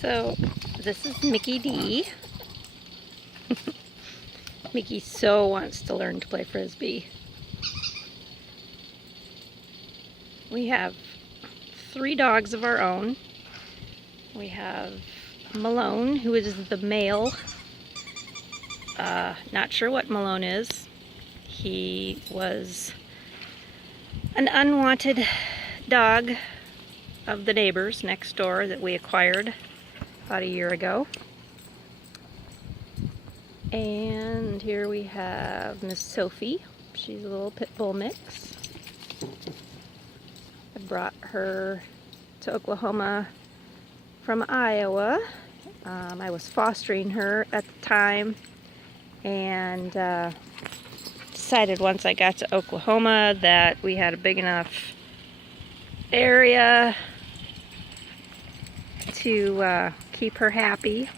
So this is Mickey D. Mickey so wants to learn to play Frisbee. We have 3 dogs of our own. We have Malone, who is the male. Not sure what Malone is. He was an unwanted dog of the neighbors next door that we acquired about a year ago. And here we have Miss Sophie. She's a little pit bull mix. I brought her to Oklahoma from Iowa. I was fostering her at the time, and decided once I got to Oklahoma that we had a big enough area to keep her happy.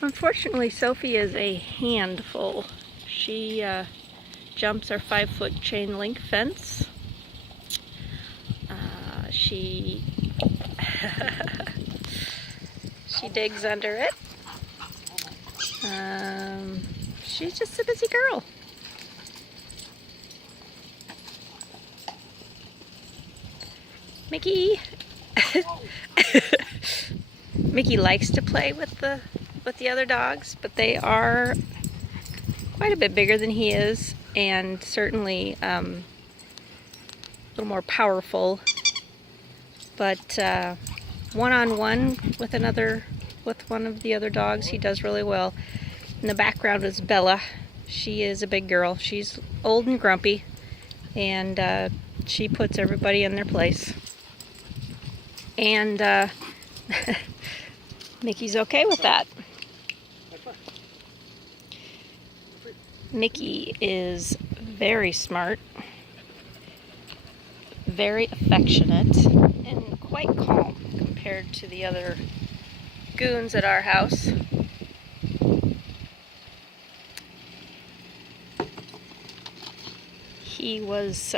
Unfortunately, Sophie is a handful. She jumps our 5-foot chain link fence. She digs under it. She's just a busy girl. Mickey. Mickey likes to play with the other dogs, but they are quite a bit bigger than he is, and certainly a little more powerful. But one-on-one with one of the other dogs, he does really well. In the background is Bella. She is a big girl. She's old and grumpy, and she puts everybody in their place. And Mickey's okay with that. Mickey is very smart, very affectionate, and quite calm compared to the other goons at our house. He was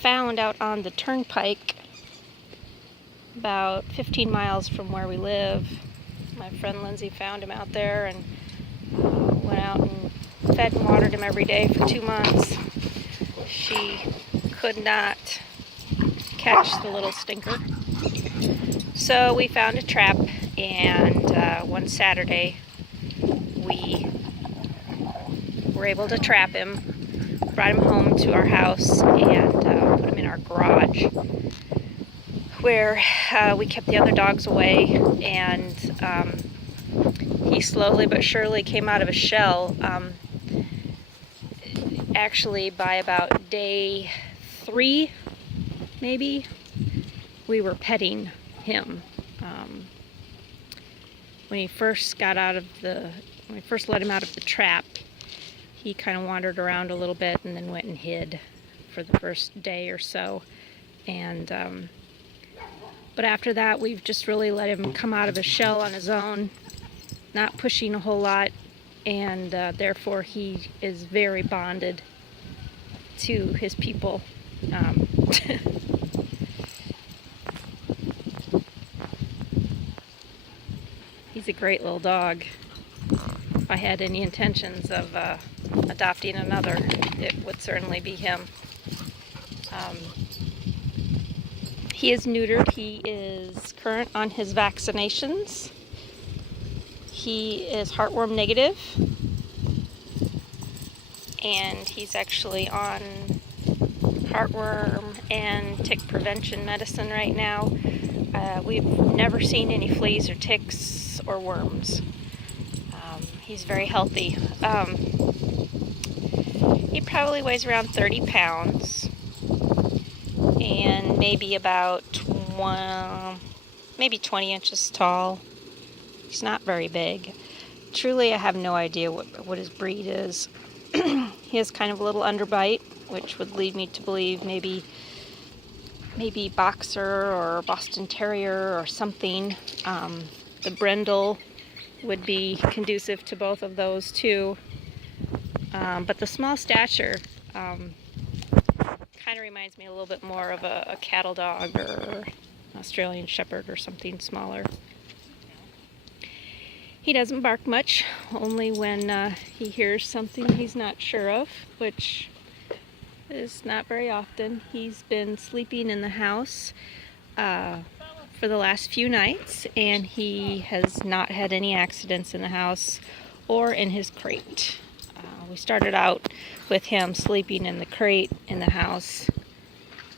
found out on the Turnpike about 15 miles from where we live. My friend Lindsay found him out there and went out and fed and watered him every day for 2 months. She could not catch the little stinker. So we found a trap, and one Saturday we were able to trap him, brought him home to our house, and put him in our garage, where we kept the other dogs away, and he slowly but surely came out of his shell. Actually, by about day 3, maybe, we were petting him. When we first let him out of the trap, he kind of wandered around a little bit and then went and hid for the first day or so. And but after that, we've just really let him come out of his shell on his own, not pushing a whole lot, and therefore he is very bonded to his people. He's a great little dog. If I had any intentions of adopting another, it would certainly be him. He is neutered. He is current on his vaccinations. He is heartworm negative, and he's actually on heartworm and tick prevention medicine right now. We've never seen any fleas or ticks or worms. He's very healthy. He probably weighs around 30 pounds and maybe about maybe 20 inches tall. He's not very big. Truly, I have no idea what his breed is. He has kind of a little underbite, which would lead me to believe maybe Boxer or Boston Terrier or something. The brindle would be conducive to both of those too. But the small stature kind of reminds me a little bit more of a cattle dog or Australian Shepherd or something smaller. He doesn't bark much, only when he hears something he's not sure of, which is not very often. He's been sleeping in the house for the last few nights, and he has not had any accidents in the house or in his crate. We started out with him sleeping in the crate in the house,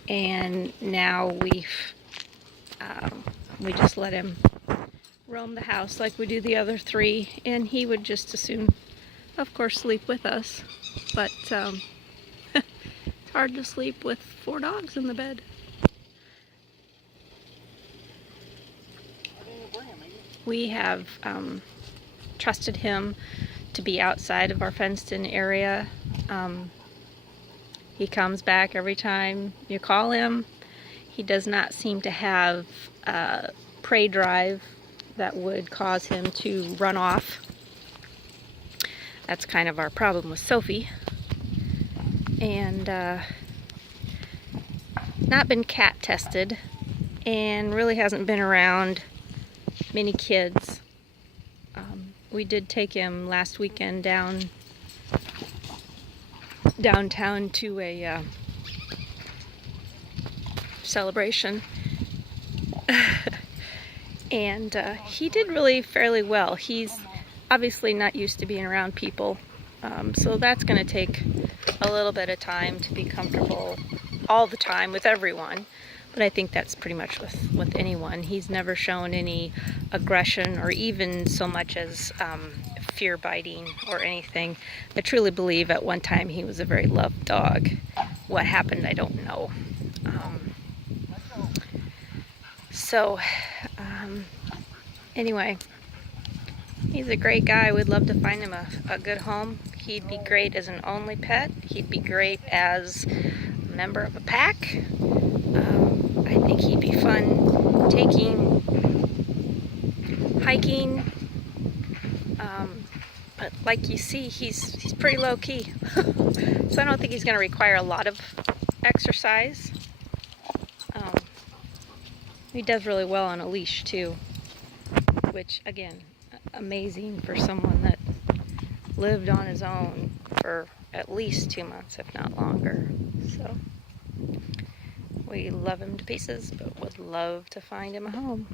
and now we just let him roam the house like we do the other three, and he would just as soon, of course, sleep with us. But it's hard to sleep with 4 dogs in the bed. We have trusted him to be outside of our fenced-in area. He comes back every time you call him. He does not seem to have a prey drive that would cause him to run off. That's kind of our problem with Sophie. And not been cat tested, and really hasn't been around many kids. We did take him last weekend downtown to a celebration. And he did really fairly well. He's obviously not used to being around people, so that's going to take a little bit of time to be comfortable all the time with everyone. But I think that's pretty much with anyone. He's never shown any aggression or even so much as fear biting or anything. I truly believe at one time he was a very loved dog. What happened, I don't know. Anyway, he's a great guy. We'd love to find him a good home. He'd be great as an only pet. He'd be great as a member of a pack. I think he'd be fun taking, hiking, but like you see, he's pretty low key. So I don't think he's going to require a lot of exercise. He does really well on a leash too, which again, amazing for someone that lived on his own for at least 2 months, if not longer. So we love him to pieces, but would love to find him a home.